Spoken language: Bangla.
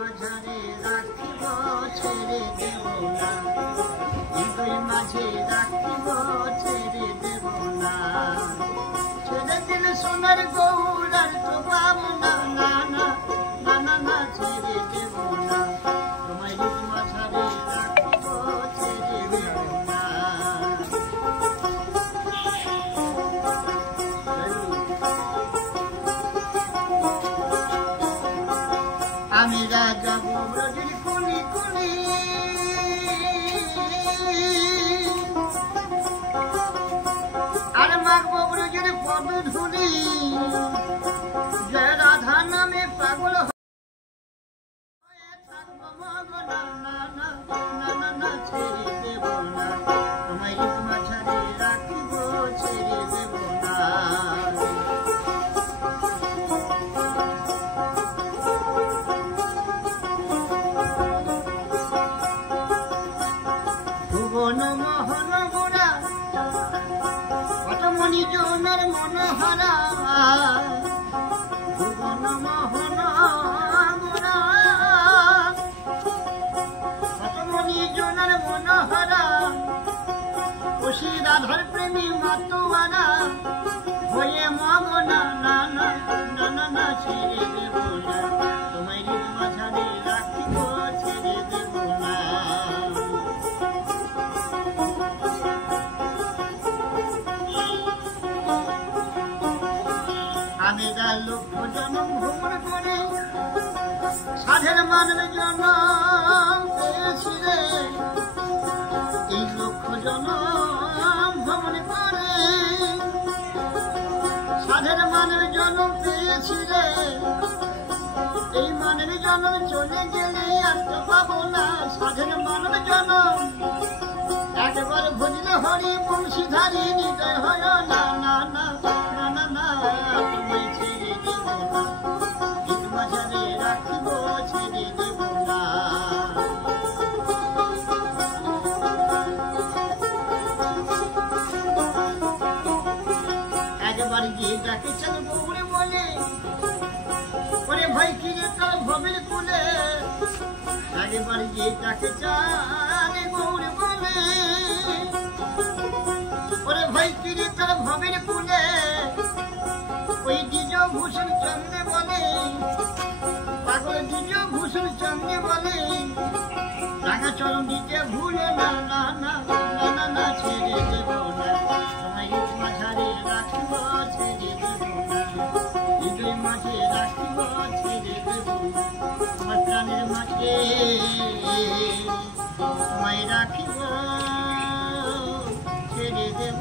মাঝারে রাখিব ছেড়ে দেব না, হৃদয় মাঝে রাখিব ছেড়ে দেব না। ছেড়ে দিলে সোনার গৌর আর তো পাবো না, না না না না না ছেড়ে দেব না, তোমায় হৃদয় মাঝারে রাখিব ছেড়ে দেব না। আমি রাজা ব্রজের কুলি কুলি, আর মাগবো ব্রজের পদ ধুলি, জয় রাধা নামে পাগল হয়ে থাকবো মগ, না না না না না না ছেড়ে দেব না, তোমায় হৃদয় মাঝারে রাখিব ছেড়ে দেব না। ভুবন মোহন গোড়া কত মনি জনের মনোহরা, ভুবন মোহন গোড়া কত মনি জনের মনোহরা, খুশি রাধার প্রেমী মাতুয়ারা হয়ে মগ, না না না না না না ছেড়ে দেব না, তোমায় হৃদয় মাঝারে রাখিব ছেড়ে দেব না। আমি যা লক্ষ জনম ভ্রমণ করে সাধের মানব জনম পেয়েছি রে, এই লক্ষ জনম ভ্রমণ করে সাধের মানব জনম পেয়েছি রে, এই মানব জনম চলে গেলে আর তো পাবো না, সাধের মানব জনম একবার ভজলে হরি বংশীধারী হৃদয় হয়, না না না না না না তোমায় ছেড়ে দেব না, হৃদয় মাঝারে রাখিব ছেড়ে দেব না। একবার গিয়ে ডাকেছেন গৌরে বলে, ওরে ভাই কি রে তার ভবের কুলে, একবার গিয়ে ডাকেছেন গৌরে বলে, ওরে ভাই কি রে তার ভবের কুলে, ওই দ্বিজ ভূষণ চন্দ্রে বলে, পাগল দ্বিজ ভূষণ চন্দ্রে বলে, রাঙা চরণ দিতে ভুলে, না না না না না না ছেড়ে দেব না, তোমায় হৃদয় মাঝারে রাখিব ছেড়ে দেব না, হৃদয় মাঝে রাখিব ছেড়ে দেব না, তোমার প্রাণের মাঝে তোমায় রাখিব ছেড়ে দেব।